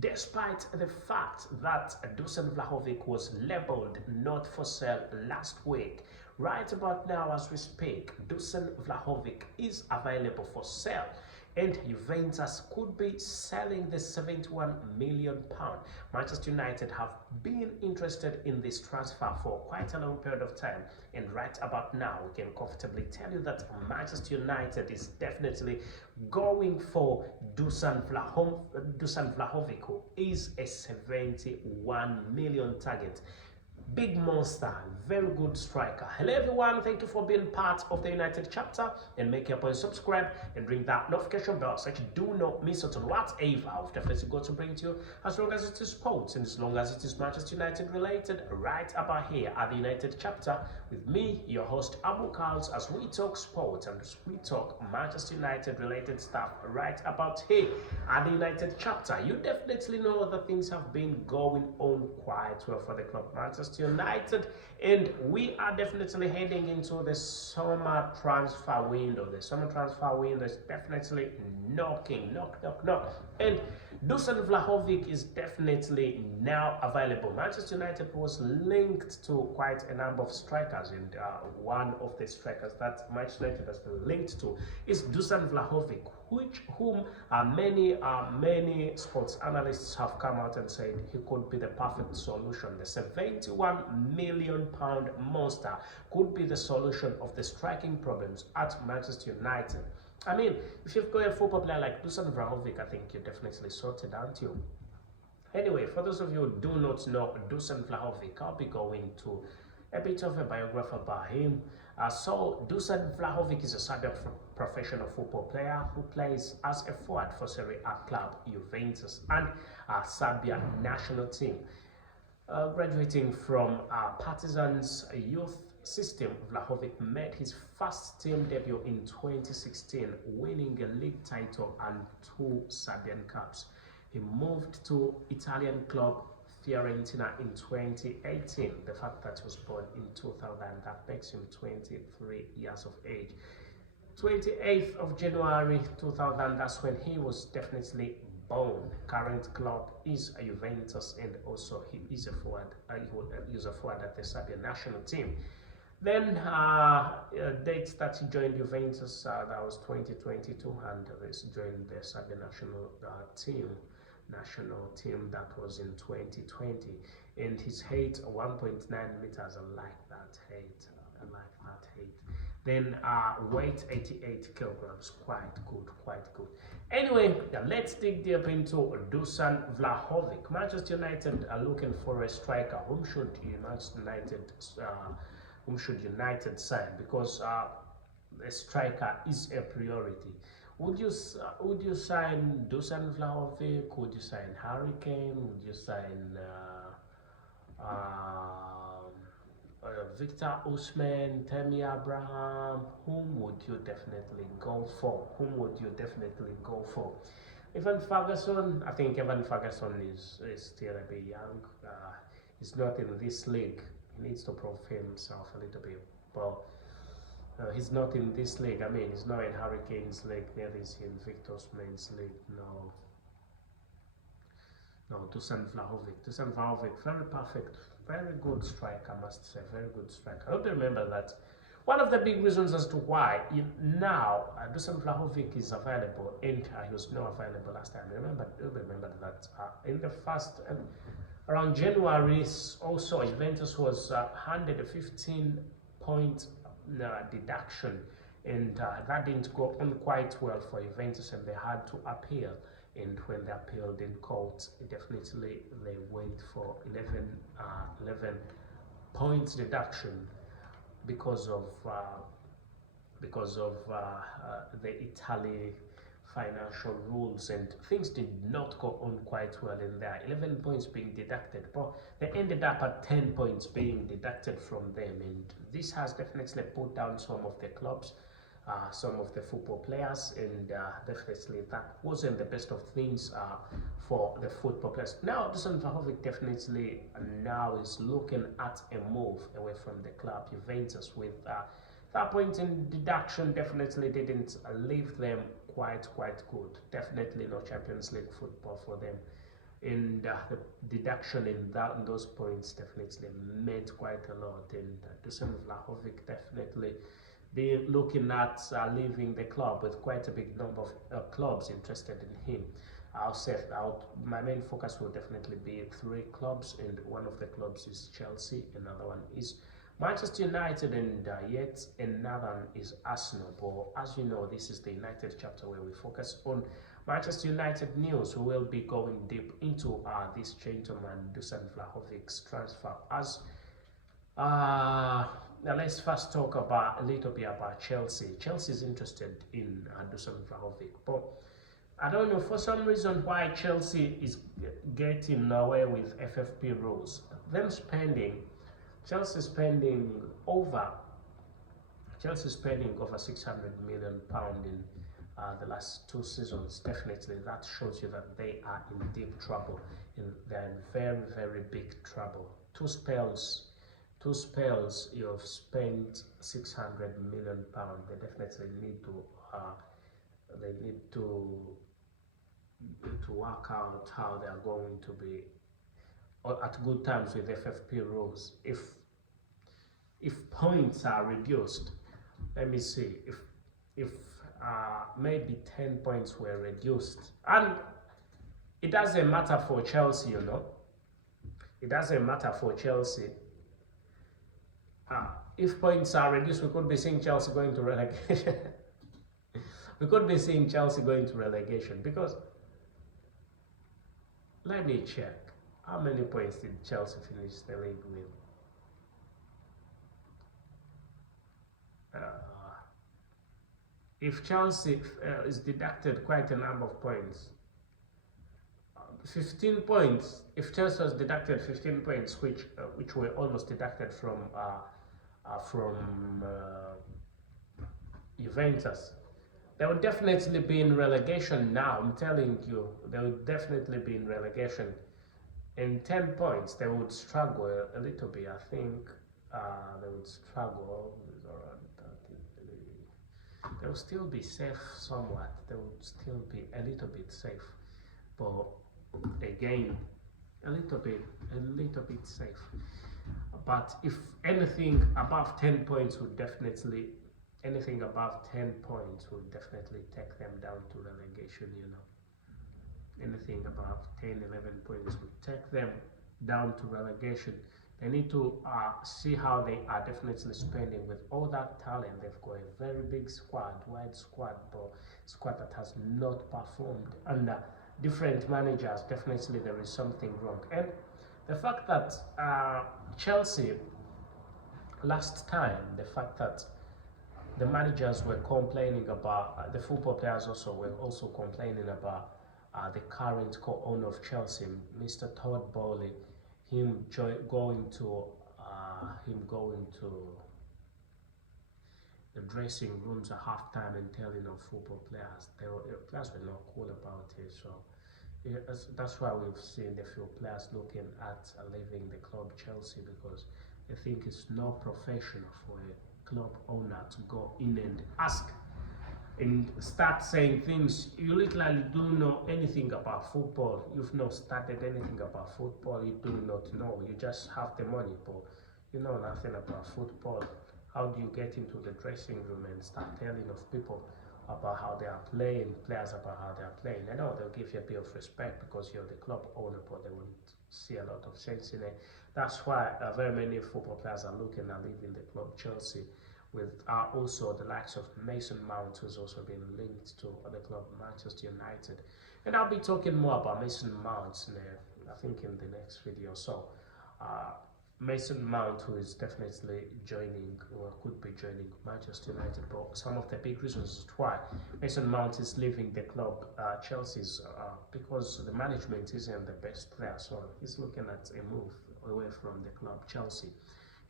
Despite the fact that Dusan Vlahovic was labeled not for sale last week, right about now as we speak, Dusan Vlahovic is available for sale and Juventus could be selling the £71 million. Manchester United have been interested in this transfer for quite a long period of time, and right about now we can comfortably tell you that Manchester United is definitely going for Dusan Vlahovic, who is a 71 million target. Big monster, very good striker. Hello everyone, thank you for being part of the United chapter, and make your point subscribe and ring that notification bell so that you do not miss out on whatever I've definitely got to bring to you, as long as it is sports and as long as it is Manchester United related, right about here at the United chapter with me, your host Abu Kals, as we talk sports and as we talk Manchester United related stuff right about here at the United chapter. You definitely know that things have been going on quite well for the club Manchester United, and we are definitely heading into the summer transfer window. The summer transfer window is definitely knocking, knock, and Dusan Vlahovic is definitely now available. Manchester United was linked to quite a number of strikers, and one of the strikers that Manchester United has been linked to is Dusan Vlahovic, whom many sports analysts have come out and said he could be the perfect solution. The £71 million monster could be the solution of the striking problems at Manchester United. I mean, if you've got a football player like Dusan Vlahovic, I think you're definitely sorted, aren't you? Anyway, for those of you who do not know Dusan Vlahovic, I'll be going to a bit of a biography about him. So Dusan Vlahovic is a Serbian professional football player who plays as a forward for Serie A club Juventus and Serbia national team. Graduating from Partizan's youth system, Vlahovic made his first team debut in 2016, winning a league title and 2 Serbian Cups. He moved to Italian club Fiorentina in 2018. The fact that he was born in 2000, that makes him 23 years of age. 28th of January 2000, that's when he was definitely born. Current club is Juventus, and also he is a forward. He was a forward at the Serbian national team. Then dates that he joined Juventus, that was 2022, and he joined the Serbian national team that was in 2020, and his height 1.9 meters. I like that height. Then weight 88 kilograms. Quite good. Anyway, let's dig deep into Dusan Vlahovic. Manchester United are looking for a striker. Whom should United sign? Because a striker is a priority. Would you sign Dusan Vlahovic? Would you sign Harry Kane? Would you sign Victor Osimhen, Tammy Abraham? Whom would you definitely go for? Evan Ferguson? I think Evan Ferguson is still a bit young. He's not in this league. He needs to prove himself a little bit. But he's not in this league. I mean, he's not in Harry Kane's league, neither is he in Victor Osimhen's league. No, Dusan Vlahovic, very perfect, very good striker, I must say, very good striker. I hope you remember that. One of the big reasons as to why now Dusan Vlahovic is available, and he was not available last time. Remember that in the first around January, also Juventus was handed a 15-point deduction, and that didn't go on quite well for Juventus, and they had to appeal. And when they appealed in court, definitely they went for 11 points deduction because of the Italy financial rules, and things did not go on quite well in there. 11 points being deducted, but they ended up at 10 points being deducted from them, and this has definitely put down some of the clubs, some of the football players, and definitely that wasn't the best of things for the football players. Now Dusan Vlahovic definitely now is looking at a move away from the club Juventus, with that point in deduction definitely didn't leave them quite good. Definitely no Champions League football for them. and the deduction in those points definitely meant quite a lot. And Dusan Vlahovic definitely be looking at leaving the club with quite a big number of clubs interested in him. I'll say my main focus will definitely be 3 clubs, and one of the clubs is Chelsea, another one is Manchester United, and yet another one is Arsenal. But as you know, this is the United chapter where we focus on Manchester United news. We will be going deep into this gentleman Dusan Vlahovic's transfer. As now let's first talk about a little bit about Chelsea. Chelsea is interested in Dusan Vlahovic, but I don't know for some reason why Chelsea is getting away with FFP rules. Chelsea spending over £600 million in the last 2 seasons. Definitely, that shows you that they are in deep trouble. They're in very, very big trouble. Two spells you've spent £600 million. They definitely need to work out how they are going to be at good times with FFP rules. If points are reduced, let me see, if maybe 10 points were reduced, and it doesn't matter for Chelsea, you know, it doesn't matter for Chelsea. If points are reduced, we could be seeing Chelsea going to relegation. We could be seeing Chelsea going to relegation, because let me check. How many points did Chelsea finish the league with? If Chelsea is deducted quite a number of points, 15 points, if Chelsea has deducted 15 points, which were almost deducted from Juventus, they would definitely be in relegation now. I'm telling you, they would definitely be in relegation. In 10 points, they would struggle a little bit. I think they would struggle around 30. They will still be safe somewhat. They would still be a little bit safe, but again, a little bit safe. But if anything above 10 points would definitely, anything above 10 points would definitely take them down to relegation, you know. Anything above 10, 11 points would take them down to relegation. They need to see how they are definitely spending with all that talent. They've got a very big squad, wide squad, but squad that has not performed under different managers. Definitely there is something wrong. And the fact that Chelsea last time, the fact that the managers were complaining about, the football players also were also complaining about the current co-owner of Chelsea, Mr. Todd Bowley, him going to the dressing rooms at halftime and telling of football players. Players were not cool about it, so yeah, that's why we've seen a few players looking at leaving the club Chelsea, because they think it's not professional for a club owner to go in and ask and start saying things. You literally do know anything about football. You've not started anything about football. You do not know. You just have the money, but you know nothing about football. How do you get into the dressing room and start telling of people about how they are playing, players about how they are playing? I know they'll give you a bit of respect because you're the club owner, but they won't see a lot of sense in it. That's why very many football players are looking at leaving the club Chelsea, with also the likes of Mason Mount, who's also been linked to the club Manchester United. And I'll be talking more about Mason Mount I think in the next video. So Mason Mount, who is definitely joining or could be joining Manchester United, but some of the big reasons why Mason Mount is leaving the club Chelsea's because the management isn't the best player, so he's looking at a move away from the club Chelsea.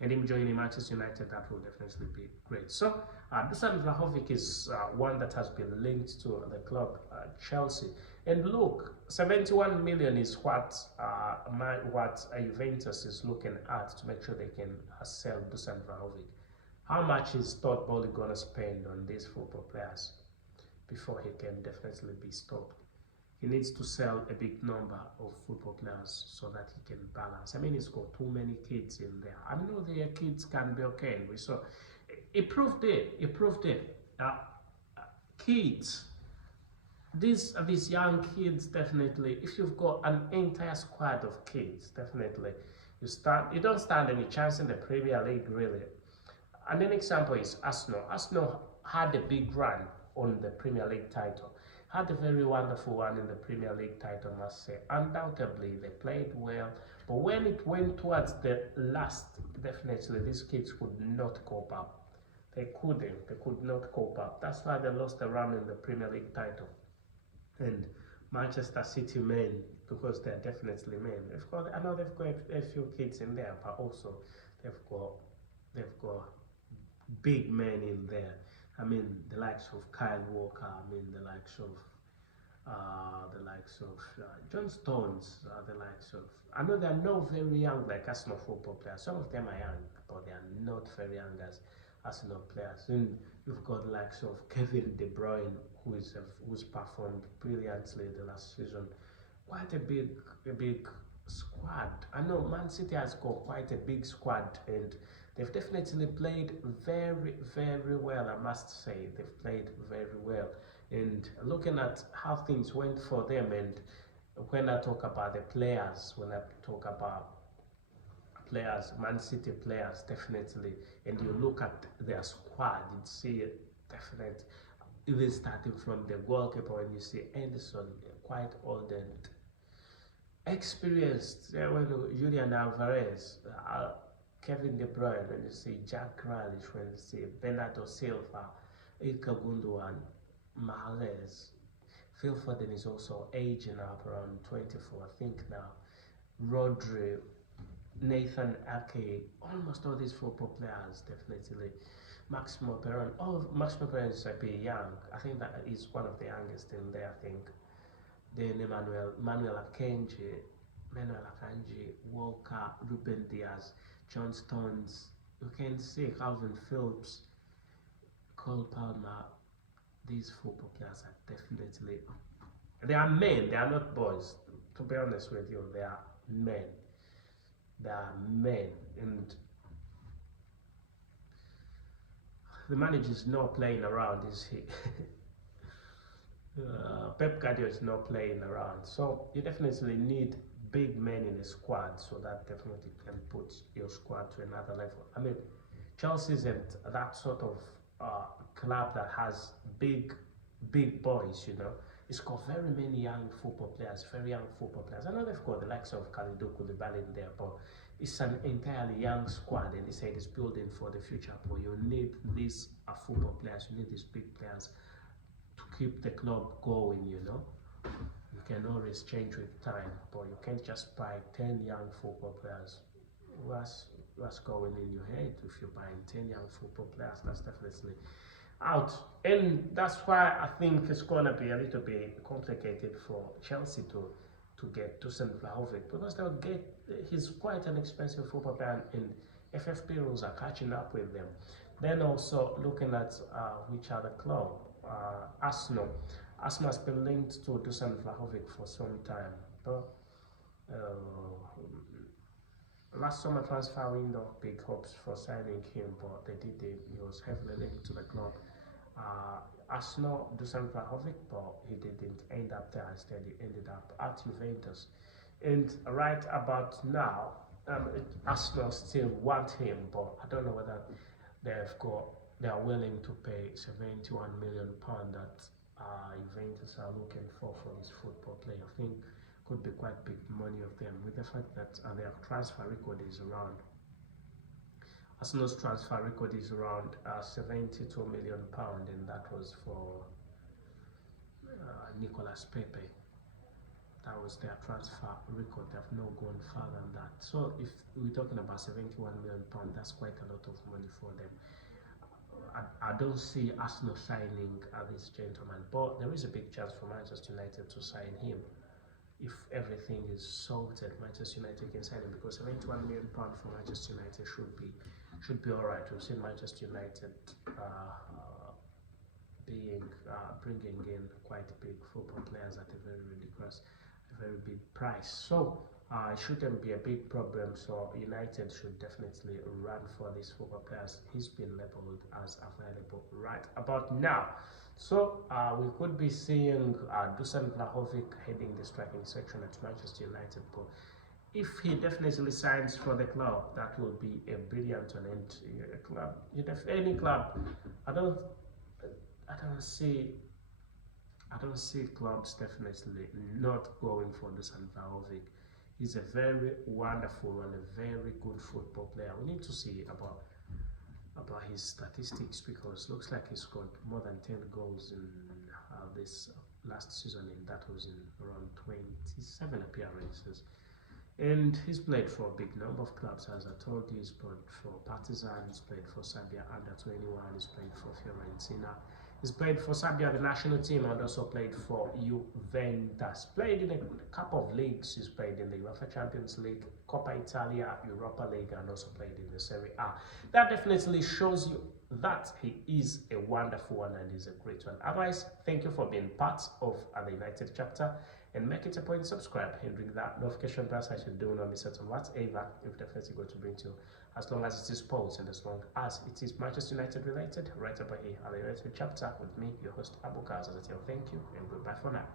And him joining Manchester United, that will definitely be great. So Dusan Vlahovic is one that has been linked to the club Chelsea. And look, 71 million is what Juventus is looking at to make sure they can sell Dusan Vlahovic. How much is Todd Bowley gonna spend on these football players before he can definitely be stopped? he needs to sell a big number of football players so that he can balance. I mean, he's got too many kids in there. I know their kids can be okay. We saw he proved it. He proved it. Kids, these young kids, definitely. If you've got an entire squad of kids, definitely you don't stand any chance in the Premier League, really. And an example is Arsenal. Arsenal had a big run on the Premier League title. Had a very wonderful one in the Premier League title, I must say. Undoubtedly, they played well. But when it went towards the last, definitely, these kids could not cope up. They couldn't. They could not cope up. That's why they lost the run in the Premier League title. And Manchester City men, because they're definitely men. I know they've got a few kids in there, but also they've got big men in there. I mean, the likes of Kyle Walker. I mean, the likes of John Stones. The likes of. I know they're not very young like Arsenal football players. Some of them are young, but they are not very young as Arsenal players. And you've got the likes of Kevin De Bruyne, who's performed brilliantly the last season. Quite a big squad. I know Man City has got quite a big squad, and they've definitely played very, very well. I must say they've played very well. And looking at how things went for them, and when I talk about the players, when I talk about players, Man City players, definitely, and you look at their squad, you'd see it definitely. Even starting from the goalkeeper, when you see Anderson, quite old and experienced, when Julian Alvarez, Kevin De Bruyne, when you see Jack Grealish, when you see Bernardo Silva, Ilkay Gundogan, Mahrez. Phil Foden is also aging up, around 24, I think now. Rodri, Nathan Ake, almost all these football players, definitely. Maximo Peron, Maximo Peron is a bit young. I think that is one of the youngest in there, I think. Then Manuel Akanji, Walker, Ruben Diaz, John Stones. You can see Calvin Phillips, Cole Palmer. These football players are definitely. They are men. They are not boys. To be honest with you, they are men. They are men, and the manager is not playing around, is he? Pep Guardiola is not playing around, so you definitely need big men in the squad, so that definitely can put your squad to another level. I mean, Chelsea isn't that sort of club that has big boys, you know. It's got very many young football players, very young football players. I know they've got the likes of Kalidou Koulibaly in there, but it's an entirely young squad, and they say it's building for the future. But you need these football players, you need these big players to keep the club going, you know. You can always change with time, but you can't just buy 10 young football players. What's going in your head if you're buying 10 young football players? That's definitely out, and that's why I think it's gonna be a little bit complicated for Chelsea to get DUSAN VLAHOVIC, because they'll get, he's quite an expensive football player, and FFP rules are catching up with them. Then also looking at which other club, Arsenal. Arsenal has been linked to DUSAN VLAHOVIC for some time, but last summer transfer window, big hopes for signing him, but they did it. He was heavily linked to the club. Arsenal, DUSAN VLAHOVIC, but he didn't end up there. Instead, he ended up at Juventus. And right about now, Arsenal still want him, but I don't know whether they are willing to pay £71 million that Juventus are looking for this football player. I think could be quite big money of them, with the fact that their transfer record is around. Arsenal's transfer record is around £72 million, and that was for Nicolas Pepe. That was their transfer record. They have not gone further than that. So if we're talking about £71 million, that's quite a lot of money for them. I don't see Arsenal signing this gentleman, but there is a big chance for Manchester United to sign him. If everything is sorted, Manchester United can sign him, because £71 million for Manchester United should be all right. We've seen Manchester United being bringing in quite big football players at a very big price. So it shouldn't be a big problem. So United should definitely run for these football players. He's been labeled as available right about now. So we could be seeing Dusan Vlahovic heading the striking section at Manchester United. But if he definitely signs for the club, that will be a brilliant one. And a club, any club, I don't, I don't see, I don't see clubs definitely not going for Dusan Vlahovic. He's a very wonderful and a very good football player. We need to see about his statistics, because looks like he scored more than 10 goals in this last season, and that was in around 27 appearances. And he's played for a big number of clubs, as I told you. He's played for Partizan, he's played for Serbia under 21, he's played for Fiorentina, he's played for Serbia, the national team, and also played for Juventus. Played in a couple of leagues. He's played in the UEFA Champions League, Coppa Italia, Europa League, and also played in the Serie A. That definitely shows you that he is a wonderful one and is a great one. Otherwise, thank you for being part of the United chapter, and make it a point to subscribe and ring that notification bell so you do not miss out on whatever we're definitely going to bring to you, as long as it is sports and as long as it is Manchester United related, right about here at the United chapter with me, your host Abu KALS. As I tell, thank you and goodbye for now.